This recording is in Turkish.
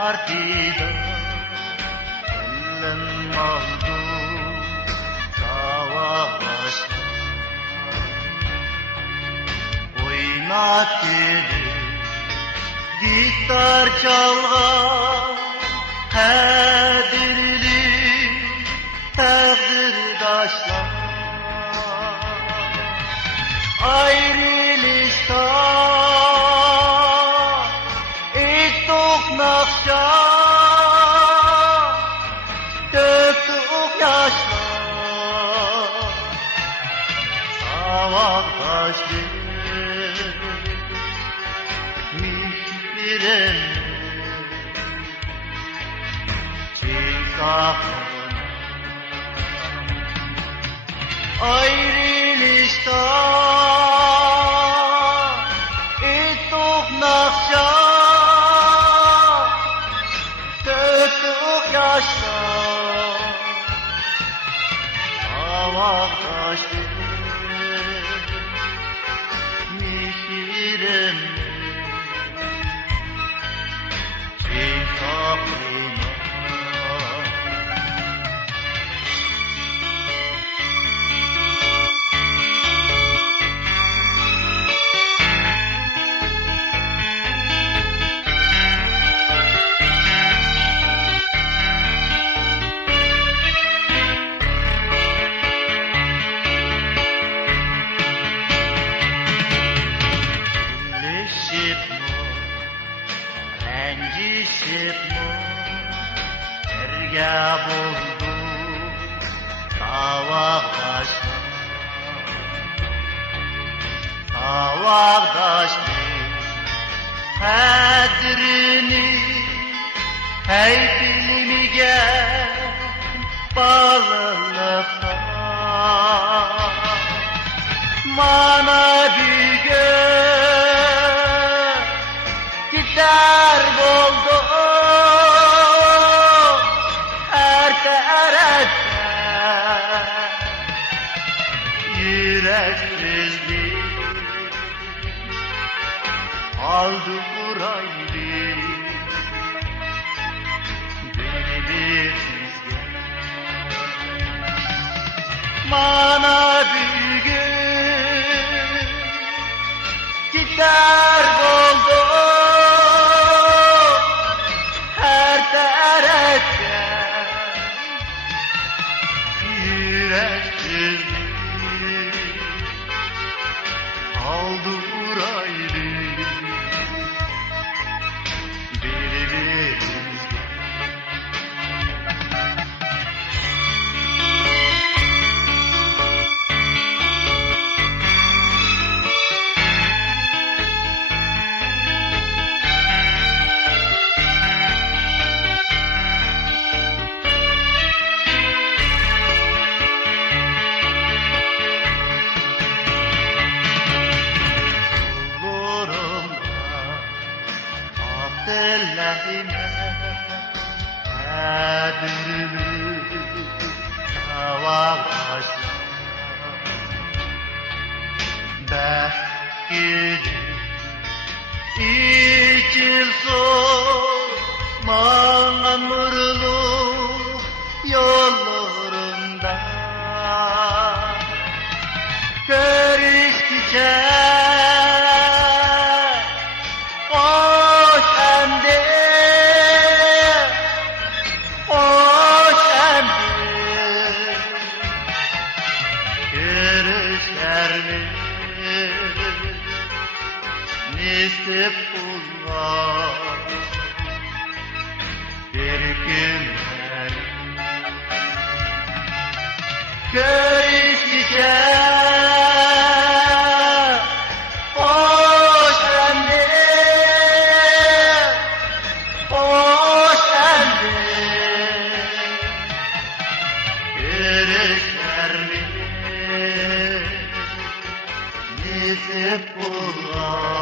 partida ellen aldı savaşta oynat dedi gitar çalgan kadirli takdirdaşlar ayrılışta ettik nakşa döktük yaşlar savaştı mihriren çıkakına ayrılışta ettik nakşa döktük yaşlar savaştı mihriren çıkakına Rencişipmo erge buldu savaştaşlar kadrini heybilimige bağlılıkta mana büyüge gider oldu her tarafta yüreksizlik aldı burayı birbirimizge mana büyüge gider oldu yüreksizlik aldı burayı birbirimizge Allah'ime kadirli savaşlar belki içilsin mağmurlu yollarında görüştükçe Nistep uzak bir günler görüştükçe hoş emdi görüşler mi Nistep uzak